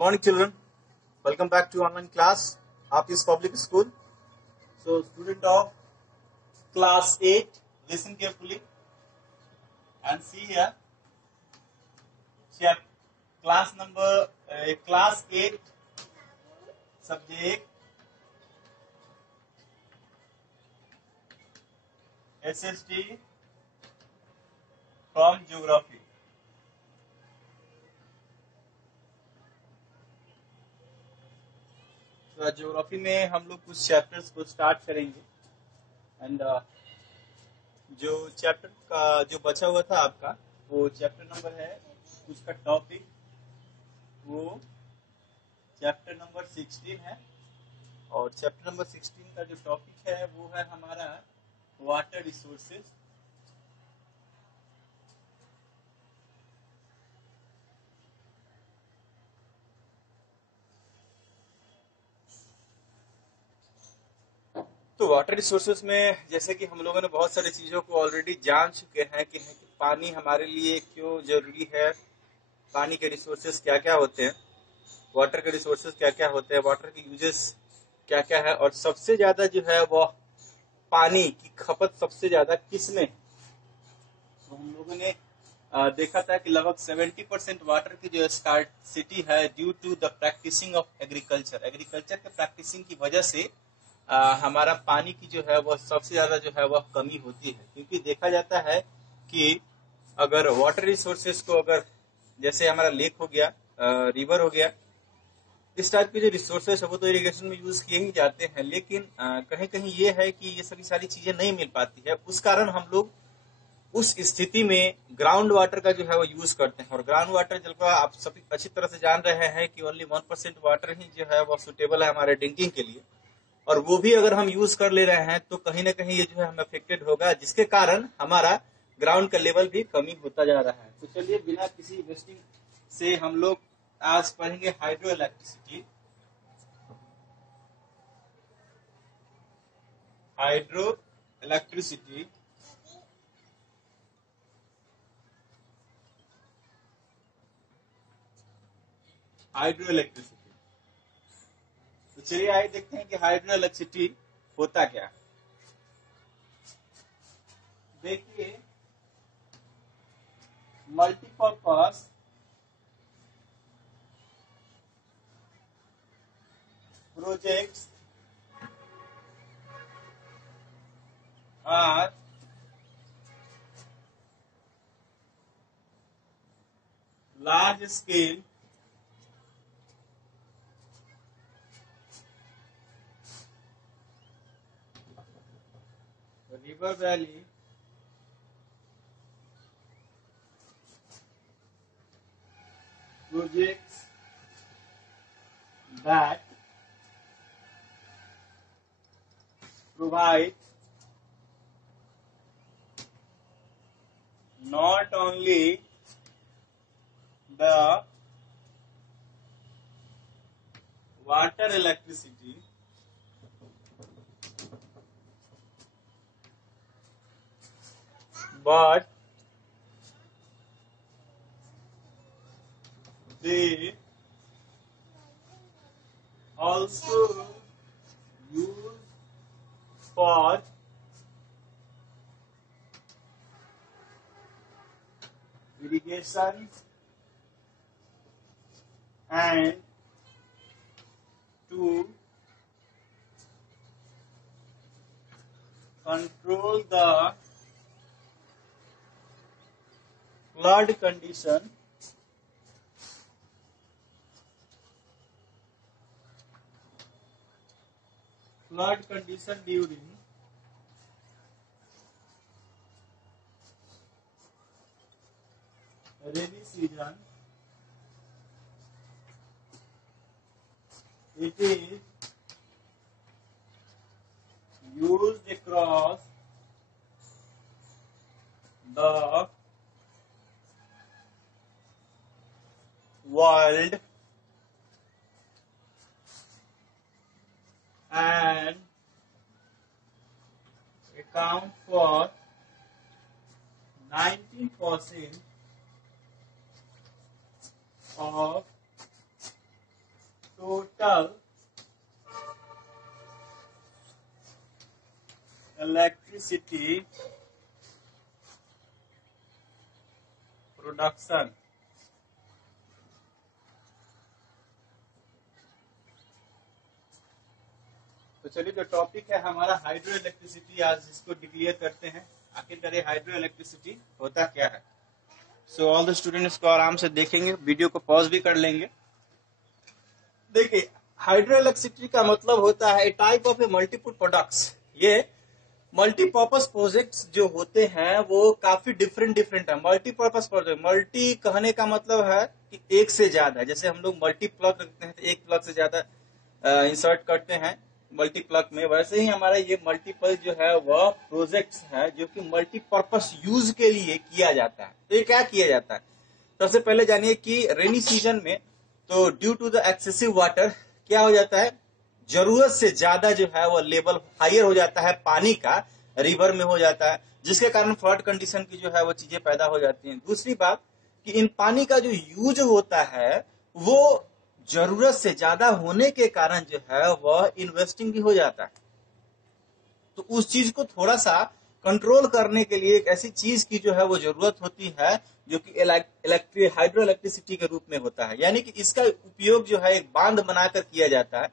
morning, children. Welcome back to online class. Hafiz Public School. So, student of class 8, listen carefully and see here. Class number class 8 subject SST from geography. तो geography में हम लोग कुछ chapters को start करेंगे and जो chapter का जो बचा हुआ था आपका वो चैप्टर नंबर है उसका टॉपिक वो चैप्टर नंबर 16 है और चैप्टर नंबर 16 का जो टॉपिक है वो है हमारा वाटर रिसोर्सेज। तो वाटर रिसोर्सेज में जैसे कि हम लोगों ने बहुत सारी चीज़ों को ऑलरेडी जान चुके हैं कि पानी हमारे लिए क्यों जरूरी है, पानी के रिसोर्सेज क्या क्या होते हैं, वाटर के रिसोर्सेज क्या क्या होते हैं, वाटर के यूजेस क्या क्या है और सबसे ज़्यादा जो है वो पानी की खपत सबसे ज़्यादा किसमें। तो हम लोगों ने देखा था कि लगभग 70% वाटर की जो स्कार्सिटी है due to the practising of agriculture. Agriculture के प्रैक्टिसिंग की वजह से हमारा पानी की जो है वह सबसे ज्यादा जो है वह कमी होती है, क्योंकि देखा जाता है कि अगर वाटर रिसोर्सेज को अगर जैसे हमारा लेक हो गया, रिवर हो गया, इस टाइप के जो रिसोर्सेज है वो तो इरिगेशन में यूज किए ही जाते हैं, लेकिन कहीं कहीं ये है कि ये सभी सारी चीजें नहीं मिल पाती है। उस कारण हम लोग उस स्थिति में ग्राउंड वाटर का जो है वो यूज करते हैं और ग्राउंड वाटर जल को आप सभी अच्छी तरह से जान रहे हैं कि ओनली 1% वाटर ही जो है वो सुटेबल है हमारे ड्रिंकिंग के लिए, और वो भी अगर हम यूज कर ले रहे हैं तो कहीं ना कहीं ये जो है हमें अफेक्टेड होगा, जिसके कारण हमारा ग्राउंड का लेवल भी कमी होता जा रहा है। तो चलिए बिना किसी वेस्टिंग से हम लोग आज पढ़ेंगे hydro electricity. Hydro electricity hydro electricity तो चलिए आइए देखते हैं कि हाइड्रो इलेक्ट्रिसिटी होता क्या है। देखिए, multipurpose projects are large scale river valley projects that provide not only the water electricity but they also use for irrigation and to control the flood condition during rainy season. It is used across the world and account for 90% of total electricity production। तो चलिए, जो topic है हमारा hydro electricity, आज इसको declare करते हैं। आखिरकार ये हाइड्रो इलेक्ट्रिसिटी होता क्या है। सो ऑल द स्टूडेंट्स को आराम से देखेंगे, वीडियो को पॉज भी कर लेंगे। देखिए, हाइड्रो इलेक्ट्रिसिटी का मतलब होता है type of A multiple products. ये मल्टीपर्पज प्रोजेक्ट्स जो होते हैं वो काफी डिफरेंट डिफरेंट है। मल्टीपर्पज प्रोजेक्ट, मल्टी कहने का मतलब है कि एक से ज्यादा। जैसे हम लोग मल्टी प्लग रखते हैं तो एक प्लग से ज्यादा इंसर्ट करते हैं मल्टी प्लग में, वैसे ही हमारा ये मल्टीपल जो है वह प्रोजेक्ट्स है जो कि मल्टीपर्पज यूज के लिए किया जाता है। तो ये क्या किया जाता है, सबसे पहले जानिए कि रेनी सीजन में तो due to the excessive water क्या हो जाता है, जरूरत से ज्यादा जो है वो लेवल हायर हो जाता है पानी का, रिवर में हो जाता है, जिसके कारण फ्लड कंडीशन की जो है वो चीजें पैदा हो जाती हैं। दूसरी बात कि इन पानी का जो यूज होता है वो जरूरत से ज्यादा होने के कारण जो है वह इन्वेस्टिंग भी हो जाता है। तो उस चीज को थोड़ा सा कंट्रोल करने के लिए एक ऐसी चीज की जो है वो जरूरत होती है जो कि हाइड्रो इलेक्ट्रिसिटी के रूप में होता है। यानी कि इसका उपयोग जो है एक बांध बनाकर किया जाता है,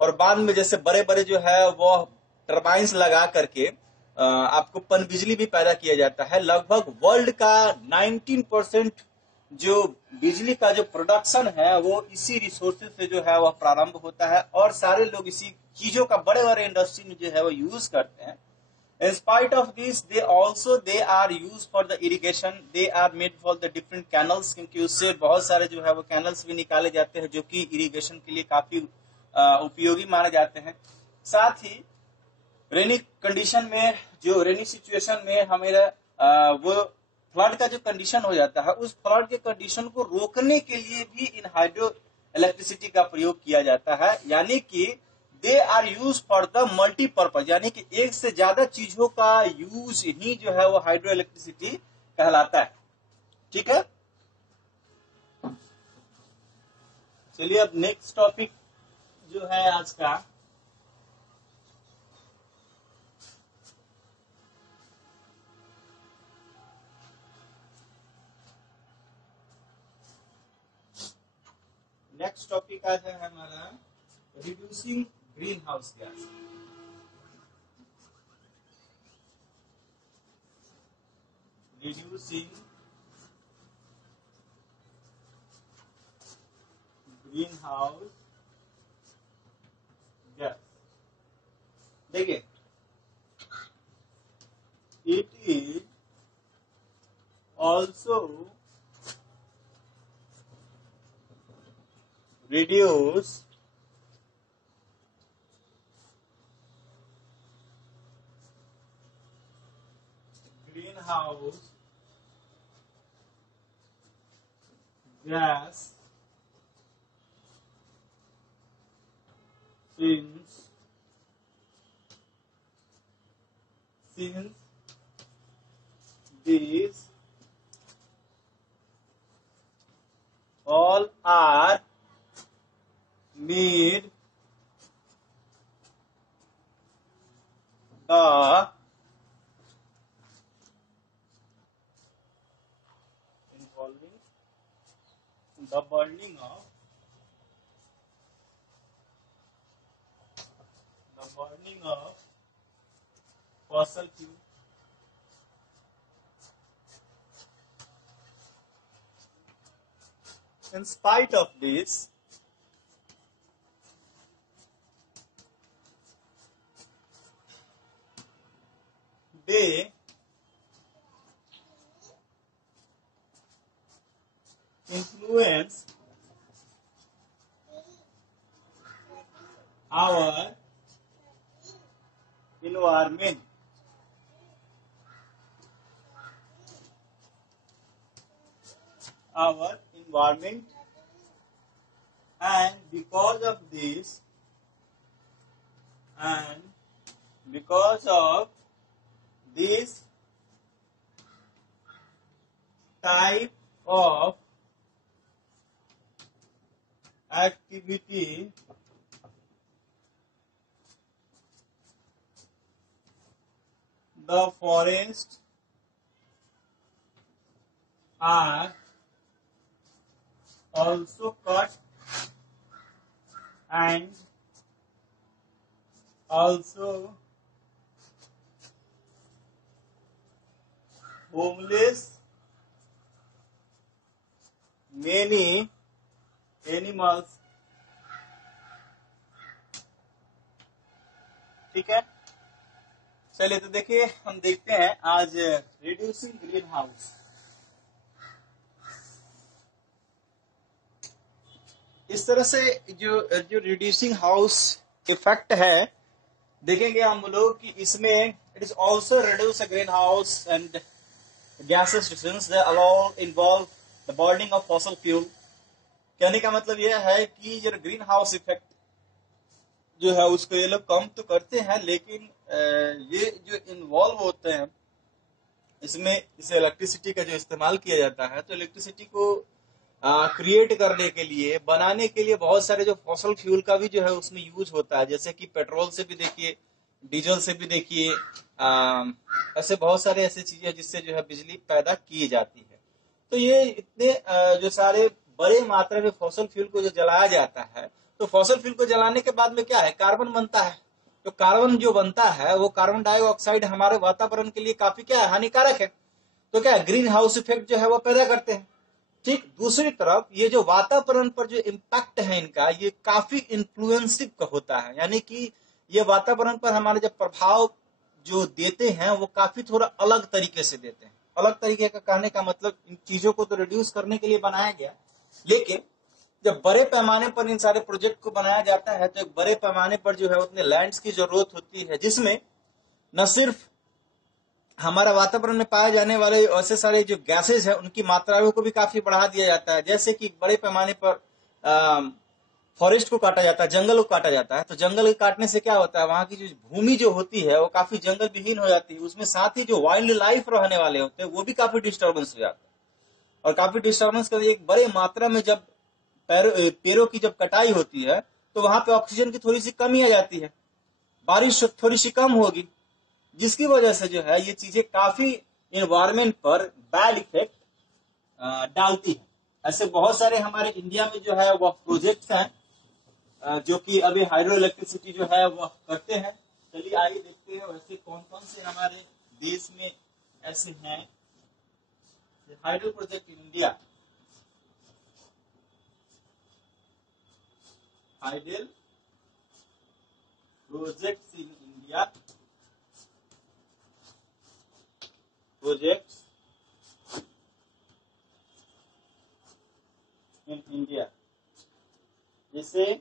और बांध में जैसे बड़े बड़े जो है वो टर्बाइंस लगा करके आपको पन बिजली भी पैदा किया जाता है। लगभग वर्ल्ड का 19% जो बिजली का जो प्रोडक्शन है वो इसी रिसोर्सेज से जो है वह प्रारंभ होता है, और सारे लोग इसी चीजों का बड़े बड़े इंडस्ट्री में जो है वो यूज करते हैं। In spite of this, they are used for the irrigation. They are made for the different canals, क्योंकि उससे बहुत सारे जो है वो कैनल्स भी निकाले जाते हैं जो कि इरिगेशन के लिए काफी उपयोगी माने जाते हैं। साथ ही रेनी कंडीशन में, जो रेनी सिचुएशन में हमें वो फ्लड का जो कंडीशन हो जाता है, उस फ्लड के कंडीशन को रोकने के लिए भी इन हाइड्रो इलेक्ट्रिसिटी का प्रयोग किया जाता है। यानी कि they are use for the multipurpose, यानी कि एक से ज्यादा चीजों का यूज ही जो है वो हाइड्रो इलेक्ट्रिसिटी कहलाता है। ठीक है, चलिए अब नेक्स्ट टॉपिक जो है आज का, नेक्स्ट टॉपिक आज है हमारा reducing green house gas. Reducing green house gas. देखिए, it is also reduce greenhouse gas since these all are made the involving the burning of fossil fuel in spite of this they influence our environment. And because of this, and because of this type of activity the forests are also cut and also homeless many animals। ठीक है, चलिए तो देखिए हम देखते हैं आज reducing green house. इस तरह से जो जो रिड्यूसिंग हाउस इफेक्ट है देखेंगे हम लोग कि इसमें it is also reduce green house and gases since they allow involve the burning of fossil fuel. कहने का मतलब यह है कि जो ग्रीन हाउस इफेक्ट जो है उसको ये लोग कम तो करते हैं, लेकिन ये जो इन्वॉल्व होते हैं इसमें इसे इलेक्ट्रिसिटी का जो इस्तेमाल किया जाता है, तो इलेक्ट्रिसिटी को क्रिएट करने के लिए बनाने के लिए बहुत सारे जो फॉसल फ्यूल का भी जो है उसमें यूज होता है, जैसे कि पेट्रोल से भी देखिए, डीजल से भी देखिए, ऐसे बहुत सारे ऐसे चीजें जिससे जो है बिजली पैदा की जाती है। तो ये इतने जो सारे बड़े मात्रा में फॉसल फ्यूल को जो जलाया जाता है, तो फॉसल फ्यूल को जलाने के बाद में क्या है, कार्बन बनता है। तो कार्बन जो बनता है वो कार्बन डाइऑक्साइड हमारे वातावरण के लिए काफी क्या है, हानिकारक है। तो क्या ग्रीन हाउस इफेक्ट जो है वो पैदा करते हैं। ठीक दूसरी तरफ ये जो वातावरण पर जो इम्पैक्ट है इनका, ये काफी इन्फ्लुएंसिव होता है, यानी कि ये वातावरण पर हमारे जो प्रभाव जो देते हैं वो काफी थोड़ा अलग तरीके से देते हैं। अलग तरीके का कहने का मतलब इन चीजों को तो रिड्यूस करने के लिए बनाया गया, लेकिन जब बड़े पैमाने पर इन सारे प्रोजेक्ट को बनाया जाता है तो एक बड़े पैमाने पर जो है उतने लैंड्स की जरूरत होती है, जिसमें न सिर्फ हमारा वातावरण में पाए जाने वाले ऐसे सारे जो गैसेज है उनकी मात्राओं को भी काफी बढ़ा दिया जाता है। जैसे कि बड़े पैमाने पर फॉरेस्ट को काटा जाता है, जंगल को काटा जाता है, तो जंगल के काटने से क्या होता है, वहां की जो भूमि जो होती है वो काफी जंगल विहीन हो जाती है। उसमें साथ ही जो वाइल्ड लाइफ रहने वाले होते हैं वो भी काफी डिस्टर्बेंस हो जाता है। और काफी डिस्टर्बेंस कर एक बड़े मात्रा में जब पेड़ों की जब कटाई होती है तो वहां पे ऑक्सीजन की थोड़ी सी कमी आ जाती है, बारिश थोड़ी सी कम होगी, जिसकी वजह से जो है ये चीजें काफी इन्वायरमेंट पर बैड इफेक्ट डालती है। ऐसे बहुत सारे हमारे इंडिया में जो है वो प्रोजेक्ट्स हैं जो कि अभी हाइड्रो इलेक्ट्रिसिटी जो है वो करते हैं। चलिए आइए देखते हैं वैसे कौन कौन से हमारे देश में ऐसे हैं hydro project in India. Hydel projects in India, projects in India, जैसे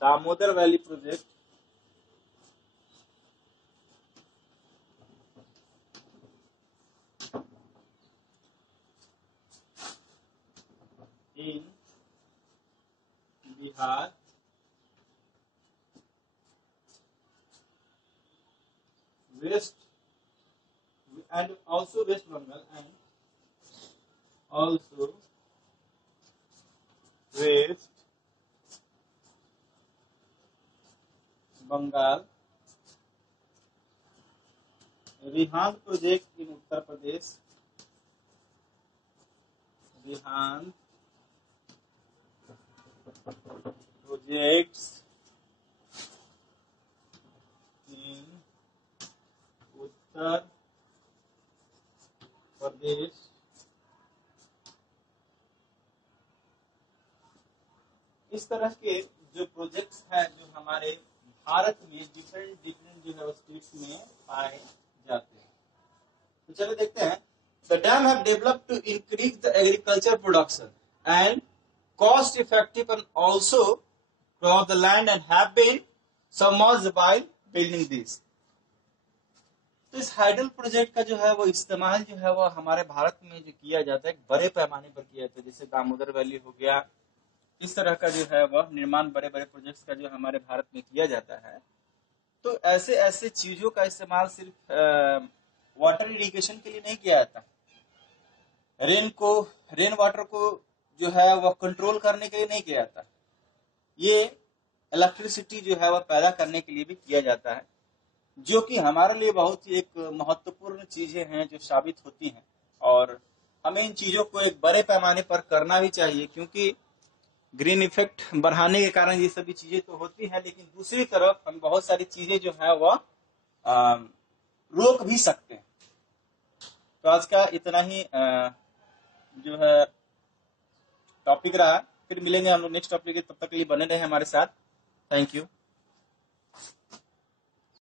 Damodar valley project, in Bihar, West and also West Bengal and also West Bengal, Rihand project in Uttar Pradesh, Rihand projects in Uttar Pradesh, इस तरह के जो प्रोजेक्ट्स हैं जो हमारे भारत में डिफरेंट जो है स्टेट्स में पाए जाते हैं। तो चलो देखते हैं। The dam have developed to increase the agriculture production and cost effective and also crop the land and have been submerged while building this। तो इस हाइडल प्रोजेक्ट का जो है वो इस्तेमाल जो है वो हमारे भारत में जो किया जाता है बड़े पैमाने पर किया जाता है, जैसे दामोदर वैली हो गया, इस तरह का जो है वह निर्माण बड़े बड़े प्रोजेक्ट्स का जो हमारे भारत में किया जाता है। तो ऐसे ऐसे चीजों का इस्तेमाल सिर्फ वाटर इरिगेशन के लिए नहीं किया जाता। रेन वाटर को जो है वह कंट्रोल करने के लिए नहीं किया जाता। ये इलेक्ट्रिसिटी जो है वह पैदा करने के लिए भी किया जाता है, जो कि हमारे लिए बहुत ही एक महत्वपूर्ण चीजें हैं जो साबित होती हैं। और हमें इन चीजों को एक बड़े पैमाने पर करना भी चाहिए, क्योंकि ग्रीन इफेक्ट बढ़ाने के कारण ये सभी चीजें तो होती हैं, लेकिन दूसरी तरफ हम बहुत सारी चीजें जो है वह रोक भी सकते हैं। तो आज का इतना ही जो है टॉपिक रहा। फिर मिलेंगे हम लोग नेक्स्ट टॉपिक के, तब तक के लिए बने रहे हमारे साथ। Thank you.